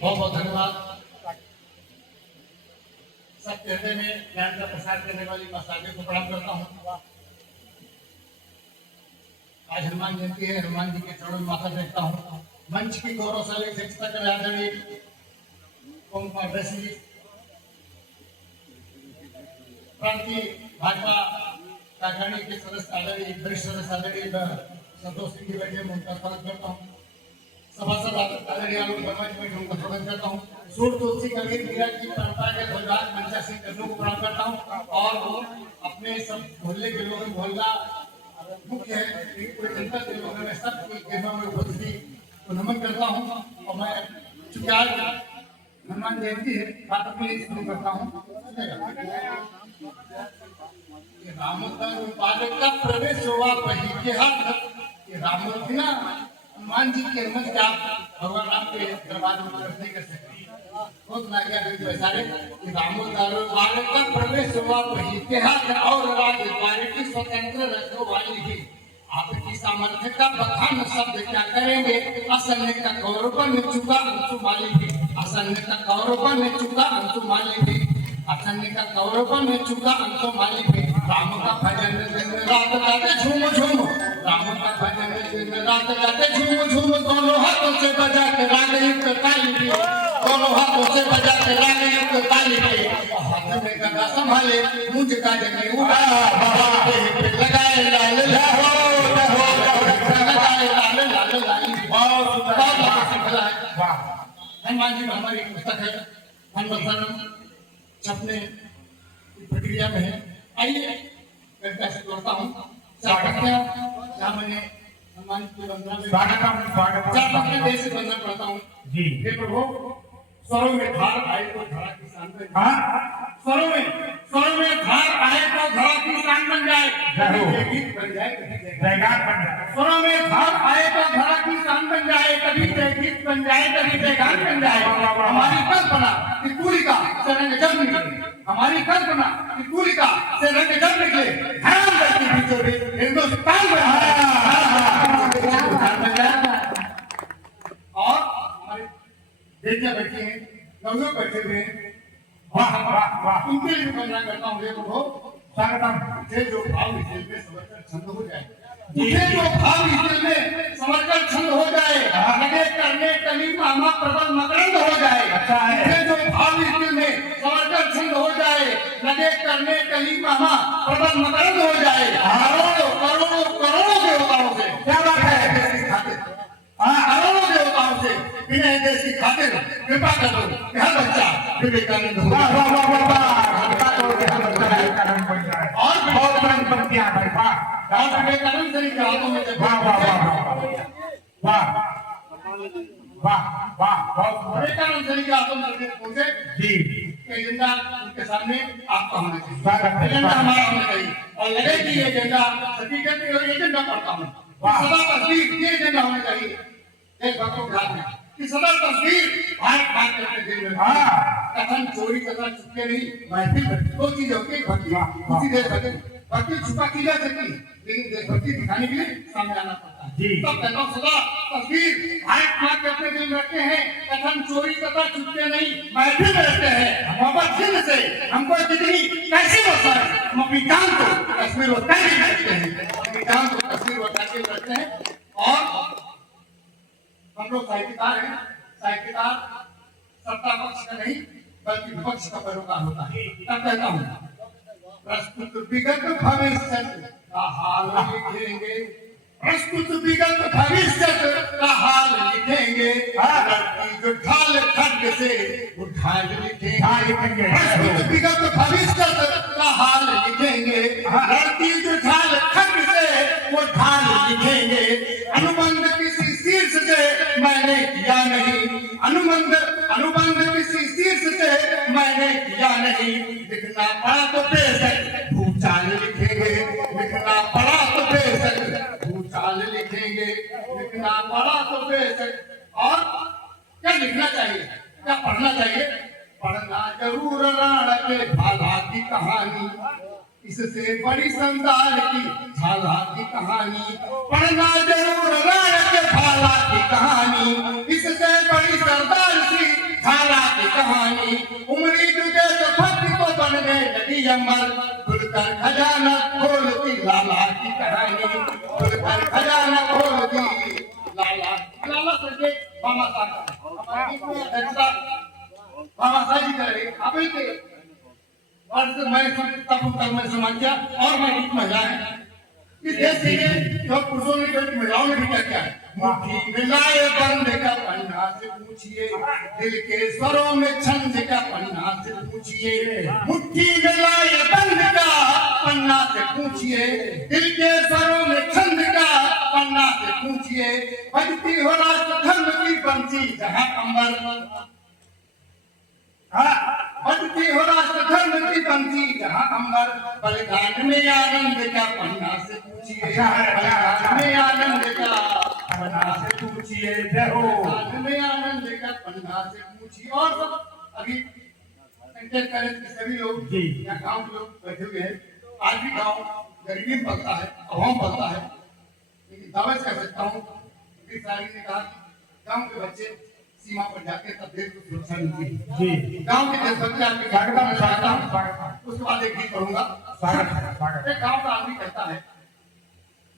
बहुत बहुत धन्यवाद। सब कहते में ज्ञान का प्रसार करने वाली मां शारदा को प्रणाम करता हूँ। आज हनुमान जयंती है, हनुमान जी के चरणों में माथा टेकता हूँ। मंच की गौरवशाली अध्यक्षता कर आदरणीय ओम कुमार जी, प्रांतीय भाजपा कार्यकारिणी के सदस्य आदरणीय वरिष्ठ सदस्य आदरणीय संतोष सिंह जी बैठे, मैं उनका स्वागत करता हूँ। सभासद आदरणीय आलोक वर्मा जी बैठे, उनका स्वागत करता हूँ। सूर तुलसी कबीर मीरा की परंपरा के ध्वजवाहक मंचा सिंह कन्नू को प्रणाम करता हूँ। और वो अपने सब मोहल्ले के लोग, मोहल्ला मुख्य है, पूरे जनता के लोगों में सबकी सेवा में उपस्थिति को नमन करता हूँ। और मैं चूंकि आज हनुमान जयंती है, बात अपनी शुरू करता हूँ। रामोत्तर बालक का प्रवेश हुआ वही के हाथ, ये रामोत्तर ना हनुमान जी के मन से आप भगवान राम के दरबार में प्रवेश नहीं कर सकते। बहुत नागिया गई सारे रामोत्तर बालक का प्रवेश हुआ वही के हाथ, और राजद्वार की स्वतंत्र रखवाली भी आपकी सामर्थ्य का बखान शब्द क्या करेंगे। असन्य का गौरव चुका अंशुमाली भी, असन्य का गौरव चुका अंशुमाली भी, असन्य का गौरव चुका अंशुमाली भी। राम का भजन दिन रात गाते झूम झूम, राम का भजन दिन रात गाते झूम झूम। दोनों हाथों से बजा के राग युक्त ताली भी, दोनों हाथों से बजा के राग युक्त ताली भी। हाथ में गदा संभाले मुझ का जने उड़ा, लगाए लाल लाहो लगाए लाल लाल लाली। हनुमान जी हमारी पुस्तक है, हनुमान छपने की प्रक्रिया में है। आइए मैं कैसे जोड़ता हूँ मैंने हनुमान की वंदना में स्वागत देश से वंदना पढ़ता हूँ जी। हे प्रभु, स्वरों में धार आए तो धरा की शान बन जाए, स्वरों में धार आए तो धरा की शान बन जाए, गीत बन जाए, जयगान बन जाए। स्वरों में धार आए तो धरा की शान बन जाए, कभी गीत बन जाए, कभी जयगान बन जाए। हमारी कल्पना की तूलिका से रंग जब निकले, हमारी कल्पना की तूलिका से रंग जब निकले, ध्यान रखी बीचों बीच हिंदुस्तान बन जाए। और हमारे बेटियां बैठी हैं, नवयुवक बैठे हुए हैं, वाह वाह वाह, उनके लिए वंदना करता हूँ। प्रभु स्वागतम, मुझे जो भाव इस दिल में समर्पण छंद हो जाए, मुझे जो भाव इस दिल में समर्पण छंद हो जाए, लगे करने कली मामा प्रबल मकरंद हो जाए। अच्छा है, मुझे जो भाव इस दिल में समर्पण छंद हो जाए, लगे करने कली मामा प्रबल मकरंद हो जाए। करोड़ों करोड़ों करोड़ों देवताओं से, क्या बात है, करोड़ों देवताओं से विनय देश की खातिर कृपा कर दो, यह बच्चा विवेकानंद हो। और विवेकानंद शरीफ के हाथों में विवेकानंद शरीफ के हाथों में पहुंचे जी, एजेंडा उनके सामने आपका होना चाहिए, एजेंडा हमारा होना चाहिए। और लगे कि एजेंडा हकीकत में एजेंडा पढ़ता हूँ, सदा तस्वीर ये एजेंडा होना चाहिए देशभक्तों के हाथ में, कि सदा तस्वीर भारत भाग करके दिन में कथन चोरी करना चुपके नहीं, महफिल दो चीज होती है, भक्ति उसी देशभक्ति, भक्ति छुपा की जा सकती है, लेकिन देशभक्ति दिखाने के लिए सामने आना पड़ता है जी। तब कहता हूँ सदा तस्वीर भारत भाग करके दिल में रखते हैं, कथन चोरी करना चुपके नहीं, महफिल में रखते हैं। मोहब्बत दिल से हमको कितनी कैसी वसाए, हम अपनी जान को तस्वीर उतार के रखते हैं, अपनी जान को तस्वीर उतार के रखते हैं। और हम लोग साहित्यकार हैं, साहित्यकार सत्ता पक्ष का नहीं बल्कि विपक्ष का पैरोकार होता है। तब कहता हूँ प्रस्तुत विगत भविष्य का हाल लिखेंगे, प्रस्तुत विगत भविष्य का हाल लिखेंगे, लड़की जो ढाल खड्ग से वो ढाल लिखेंगे, प्रस्तुत विगत भविष्य का हाल लिखेंगे, लड़की जो ढाल खड्ग से वो ढाल लिखेंगे। अनुबंध किसी शीर्ष से मैंने किया नहीं, अनुबंध किसी शीर्ष से मैंने किया नहीं, लिखना पड़ा तो बेशक भूचाल लिखेंगे, लिखना पड़ा तो बेशक भूचाल लिखेंगे, लिखना पड़ा तो बेशक। और क्या लिखना चाहिए, क्या पढ़ना चाहिए, पढ़ना जरूर राण के भाला की कहानी, इससे बड़ी संसार की झाला की कहानी, पढ़ना जरूर राण के भाला की कहानी, इससे बड़ी सरदार सी कहानी उमरी जुगे तो फट को बन गए नदी अमर खुलकर खजाना खोलती लाला की कहानी खुलकर खजाना खोलती लाला सके मामा साहब मामा साहब जी करे अभी के वर्ष मैं तब तक मैं समझ गया और मैं एक महिला है इस देश के जो पुरुषों ने जो महिलाओं ने भी क्या किया मुट्ठी मिलाए बंद का पन्ना से पूछिए दिल के स्वरों में छंद का पन्ना से पूछिए मुट्ठी मिलाए बंद का पन्ना से पूछिए दिल के स्वरों में छंद का पन्ना से पूछिए बजती हो राष्ट्र धर्म की बंसी जहां अंबर बजती हो राष्ट्र धर्म की बंसी जहां अंबर बलिदान में आनंद का पन्ना से पूछिए बलिदान में आनंद का पन्ना से पूछिए बलिदान में आनंद का पन्ना से पूछिए और सब अभी सेंटर कॉलेज के सभी लोग यहाँ गांव के लोग बैठे हुए हैं आज भी गांव गरीबी में पलता है अभाव पलता है लेकिन दावे से कह सकता हूँ ने कहा गांव के बच्चे सीमा पर जाके तब देश को सुरक्षा मिलती है गांव के देशभक्ति आपके स्वागत में चाहता हूँ उसके बाद एक गीत पढ़ूंगा स्वागत एक गांव का आदमी कहता है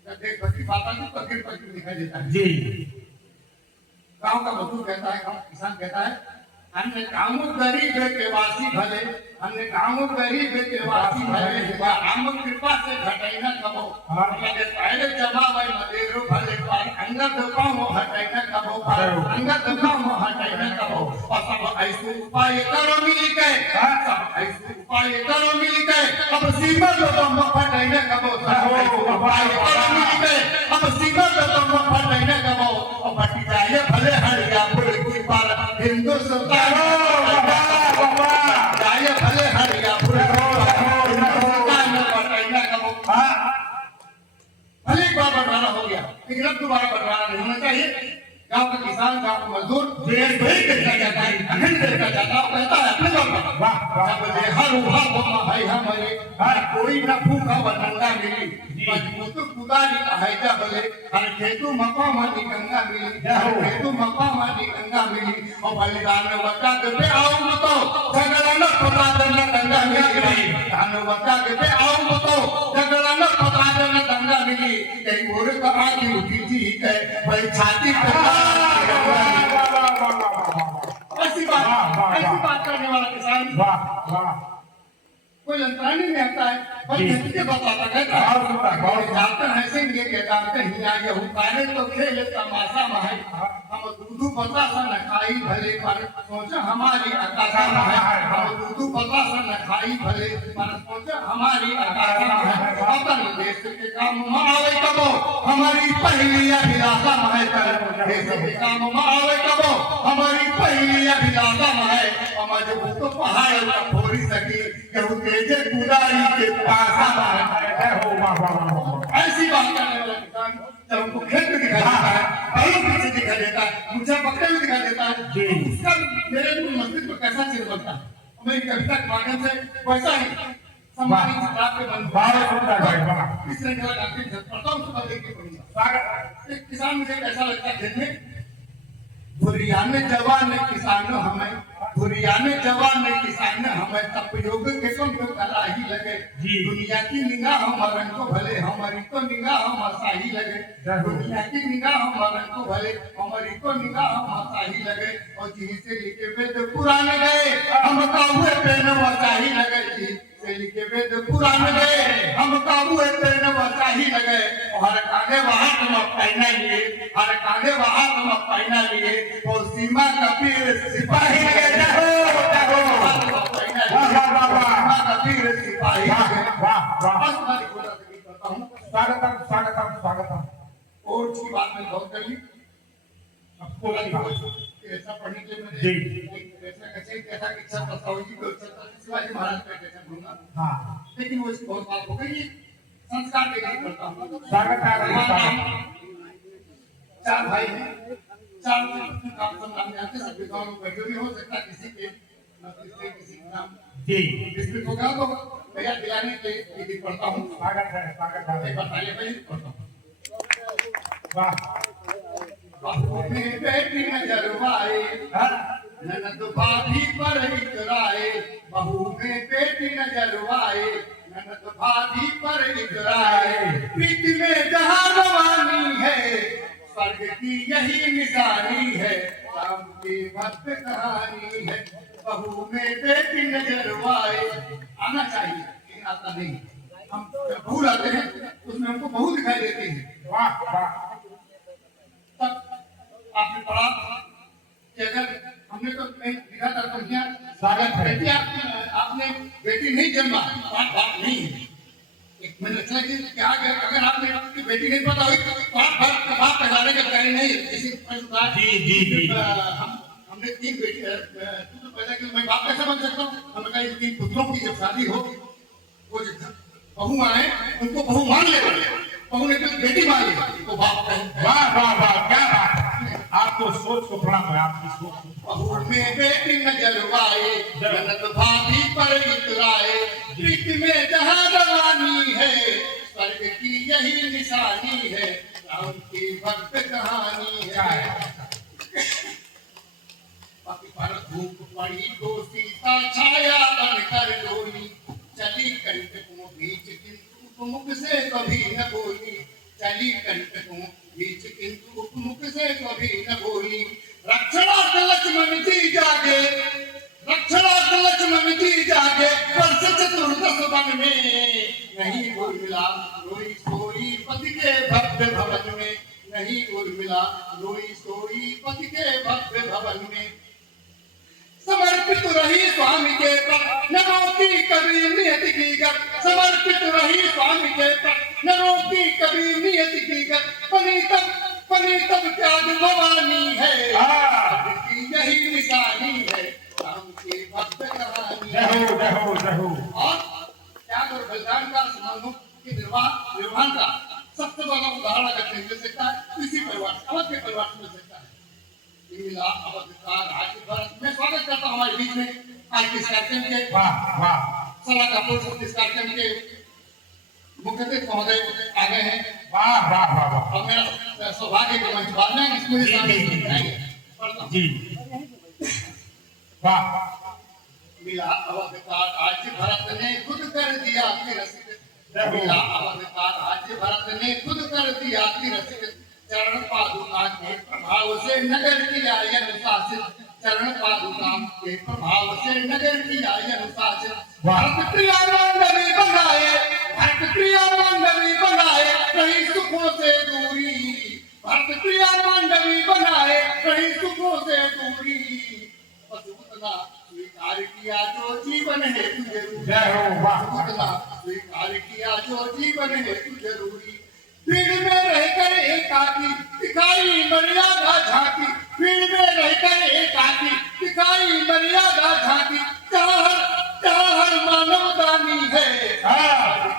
जब देशभक्ति बात आती तो गिर पर दिखाई देता है गांव का मजदूर कहता है गांव किसान कहता है हमने गांव गरीब के वासी भले हमने गांव गरीब के वासी भले हम कृपा से घटाई न कबो लगे पहले जमावे मदेरो भले पर अंगद पाओ हटाई न कबो अंगद पाओ हटाई न कबो और सब ऐसे उपाय करो मिल के सब ऐसे उपाय करो मिल के अब सीमा तो तुम फटाई न कबो सब उपाय करो मिल के अब सीमा तो तुम फटाई न कबो और फटी जाए भले हरिया पुर की पार हिंदुस्तान जाए भले हरिया पुर भले एक बार बंटवारा हो गया लेकिन अब दोबारा बंटवारा नहीं होना चाहिए गांव का किसान गांव का मजदूर देश भर देखना चाहता है अखंड देखना चाहता है कहता है अपने गांव का जब हर उभा बोमा भाई हमारे हर कोई न भूखा व नंगा मिली मजबूत कुदारी हैजा बोले हर खेतु मपा मानी गंगा मिली हर खेतु मपा मानी गंगा मिली और बलिदान बचा के आओ तो झगड़ा न पता न गंगा मिली धान बचा के आओ तो झगड़ा न पता न गंगा मिली कई और कहा की उठी थी है भाई छाती ऐसी बात करने वाला किसान कोई अंतरानी नहीं आता है बस किसके बताता कहता है जानते हंसेंगे के जानते ही आगे हुकारे तो खेले तमाशा माहे हम दूधू बतासा न खाई भले पर सोचा हमारी आकाशा है हम दूधू बतासा न खाई भले पर सोचा हमारी आकाशा है अपन देश के काम में आवे कबो हमारी पहली अभिलाषा है कर देश के काम में आवे कबो हमारी पहली अभिलाषा है हम जो तो पहाड़ पर फोड़ी सकी केहू तेजे कुदारी के पासा है हो वाह ऐसी बात करने वाला किसान जब हमको खेत में दिखाई देता है बैलों पीछे दिखाई देता है मुझे पकड़े में दिखाई देता है उसका मेरे मस्तिष्क पर कैसा चिन्ह बनता है मेरी कविता के माध्यम से वैसा ही सम्मानित छात्र के बंधु इस श्रृंखला का अंतिम पढ़ता हूँ उसको देख के पढ़ूंगा एक किसान मुझे कैसा लगता है देखने भुरियाने जवान किसानों हमें भुरियाने जवान किसान हमें तप योग के कम तो कला ही लगे दुनिया की निगाह हमारन को भले हमारी तो निगाह हमारा ही लगे दुनिया की निगाह हमारन को भले हमारी तो निगाह हमारा ही लगे और जी से लिखे वेद पुराने गए हम काबू पेन वसा ही लगे जी से लिखे वेद पुराने गए हम काबू पेन वसा ही लगे हर कागे वहां तुम पहना लिए हर कागे वहां तुम पहना लिए और सीमा का पीर सिपाही लगे स्वागतम और की बात में बहुत कर ली आपको ऐसा पढ़ने के लिए जी ऐसा कैसा इच्छा प्रस्ताव की शिवाजी महाराज का कैसा पढ़ूंगा हाँ लेकिन वो बहुत बात हो गई संस्कार के लिए पढ़ता हूँ स्वागत चार भाई हैं चार काम नाम जानते सब गाँव में बैठे भी हो सकता किसी के किसी नाम जी इसमें तो क्या तो भैया दिलाने के लिए पढ़ता हूँ स्वागत है एक बार पहले पढ़ता हूँ वाह बापू ने बेटी नजर आए ननद भाभी पर इतराए, बहू में बेटी नजरवाए। ननद भाभी पर इतराए, प्रीत में जहां रवानी है, स्वर्ग की यही निशानी है, राम की भक्त कहानी है। बहू में बेटी नजरवाए आना चाहिए, लेकिन आता नहीं। हम बहू लाते हैं उसमें हमको बहू दिखाई देती है। वाह वाह। तब आपने पढ़ा कि अगर हमने तो लिखा था कन्या स्वागत है। बेटी आपने बेटी नहीं जन्मा, बात नहीं है। मैंने लगता है कि क्या अगर आपने आपकी बेटी नहीं पता हुई तो बाप कहलाने का कार्य नहीं है। किसी जी। हमने 3 बेटी तो पैदा कि मैं बाप कैसे बन सकता हूँ। हमने कहा 3 पुत्रों की जब शादी हो, वो बहू आए उनको बहू मान ले, बहू ने तो बेटी मान ली तो बाप कहे। वाह वाह वाह, क्या बात है। आपको सोच को प्रणाम है, आपकी सोच को। बहू में बेटी नजरवाए, ननद भाभी पर इतराए, प्रीत में जहां रवानी है, स्वर्ग की यही निशानी है, राम की भक्त कहानी है। बाकी पर धूप पड़ी तो सीता छाया बनकर डोली, चली कंटकों बीच किंतु उपमुख से कभी न बोली। चली कंटकों बीच किंतु उपमुख से कभी न बोली। रक्षणार्थ लक्ष्मण जी जागे, रक्षणार्थ लक्ष्मण जी जागे, वर्ष चतुर्दश वन में नहीं उर्मिला रोई सोई पति के भव्य भवन में। नहीं उर्मिला रोई सोई पति के भव्य भवन में। समर्पित रही स्वामी के पर न रोकी कभी नियति की गत, समर्पित रही स्वामी के पर न रोकी कभी नियति की गत। पनी तब त्याग भवानी है, की यही निशानी है, राम की भक्त कहानी है। और त्याग और बलिदान का समानों के निर्वाण का सबसे बड़ा उदाहरण अगर मिल सकता है इसी परिवार अवध के परिवार से मिल सकता है। अवध का राज्य भरत में स्वागत करता हूँ हमारे बीच में आज के इस कार्यक्रम के। वाह वाह। सलाहकार इस कार्यक्रम के मुख्य अतिथि महोदय आ गए हैं। वाह वाह वाह वाह। और मेरा सौभाग्य के मंच बाद में इसमें जी वाह। मिला अवध का राज्य भरत ने खुद कर दिया तिरस्कृत, मिला अवध का राज्य भरत ने खुद कर दिया तिरस्कृत। चरण पादुका के प्रभाव से नगर किया अनुशासित, चरण पादुका के प्रभाव से नगर किया अनुशासित। भरत प्रिया मांडवी बनाए, भरत प्रिया मांडवी बनाए, कहीं सुखों से दूरी। भरत प्रिया मांडवी बनाए, कहीं सुखों से दूरी। पशुपतना स्वीकार किया जो जीवन हेतु जरूरी, पशुपतना स्वीकार किया जो जीवन हेतु जरूरी। भीड़ में रहकर एकाकी दिखाई मर्यादा झांकी, भीड़ में रहकर एकाकी दिखाई मर्यादा झांकी। जहाँ हर मानव दानी है,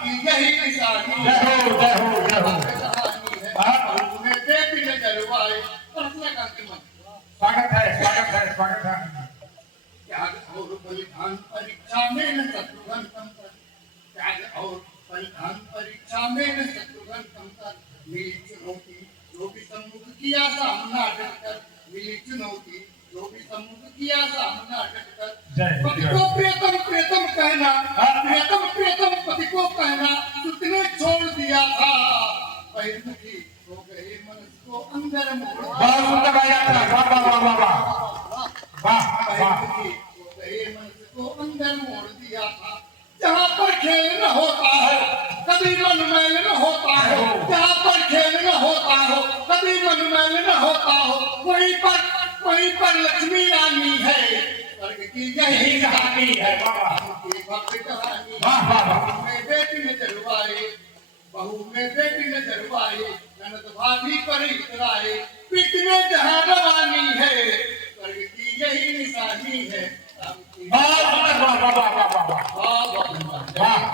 की यही निशानी है, कहानी है। उन्हें बेटी नजरवाए। स्वागत है स्वागत है स्वागत है। त्याग और बलिदान परीक्षा में न शत्रुघ्न संकर, त्याग और बलिदान परीक्षा में न शत्रुघ्न संकर। मिली चुनौती जो भी सम्मुख किया सामना डटकर, मिली चुनौती जो भी सम्मुख किया सामना डटकर। पति को प्रियतम प्रियतम कहना, प्रियतम प्रियतम पति को कहना उसने छोड़ दिया था। बहिर्मुखी हो गए मन को अंदर मोड़, बहुत सुंदर गाया था। वाह वाह वाह वाह वाह वाह। को अंदर मोड़ दिया था। जहाँ पर खेल न होता है कभी मन मैल न होता है, जहाँ पर खेल न होता हो कभी मन मैल न होता हो, वहीं पर लक्ष्मी रानी है, स्वर्ग की यही कहानी है। भक्त कहानी। बहू में बेटी नजरवाए, बहू में बेटी नजरवाए, ननद भाभी पर इतराए, पीठ में जहाँ रवानी है, स्वर्ग की यही निशानी है। वाह वाह वाह वाह वाह वाह।